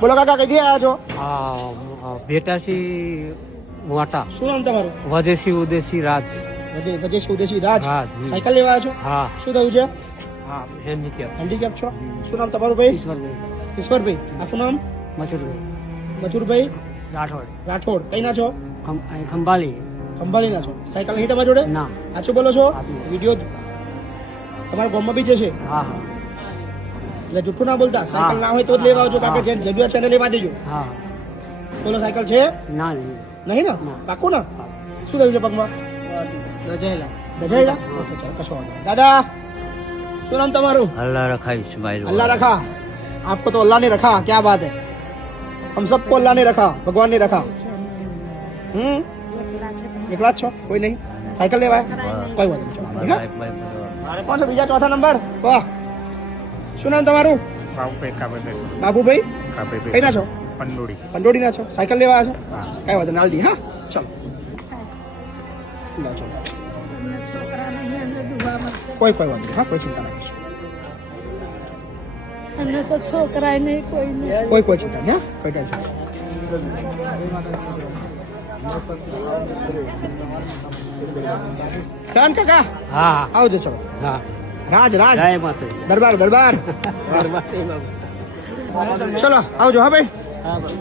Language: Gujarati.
બોલો કાકા કઈ દે આવ્યા છો? બેટાસી વાટા. શું નામ તમારું? વજેસી ઉદેસી રાજ. વજેશ ઉદેશી રાજ. રાજ. સાયકલ લેવા આવ્યા છો? હા. શું થયું છે? હા હેન્ડીકેપ. હેન્ડીકેપ છો? શું નામ તમારું ભાઈ? ઈશ્વરભાઈ. ઈશ્વરભાઈ. આખું નામ? મથુરભાઈ. મથુરભાઈ રાઠોડ. રાઠોડ. કઈ ના છો? ખંભાલી. ખંભાલી ના છો. સાયકલ નહીં તમારી જોડે? ના. સાચું બોલો છો? સાચું. વિડીયો તમારા ગામમાં બી જશે હા હા એટલે જૂઠું ના બોલતા. સાયકલ ના હોય તો જ લેવા આવજો કાકા. જેને જરૂરિયાત છે એને લેવા દેજો. હા. બોલો સાયકલ છે? ના નહીં ને? પાકું ને? શું થયું છે પગમાં? દજાયેલા. દજાયેલા? ઓકે, ચાલો, કશો વાંધો નહીં. દાદા શું નામ તમારું? अल्लाह रखा इस्माइल अल्लाह रखा. आपको तो अल्लाह ने रखा. क्या बात है. हम सबको अल्लाह ने रखा. भगवान ने रखा. એકલા જ છો? કોઈ નહીં? સાયકલ લેવાય? કોઈ વાત નહીં. ઠીક છે? કોણ છે બીજા ચોથા નંબર? વાહ. શું નામ તમારું? બાબુભાઈ કાબેબે બાબુભાઈ. કાબેબે કઈ ના છો? પંડોળી. પંડોળી ના છો? સાયકલ લેવા આવ્યા છો? હા. કઈ વાત નહીં. નાલદી. હા ચલો. લો, ચલો. કોઈ વાત નહીં. હા કોઈ ચિંતા ના કરશો. અમને તો છોકરાય નહીં કોઈ નહીં. કોઈ ચિંતા નહીં. હા કોઈ ટેન્શન નહીં. કાન કાકા હા આવજો. ચલો. હા. રાજ રાજ જય માતા. દરબાર દરબાર. ચલો આવજો. હા ભાઈ. હા ભાઈ.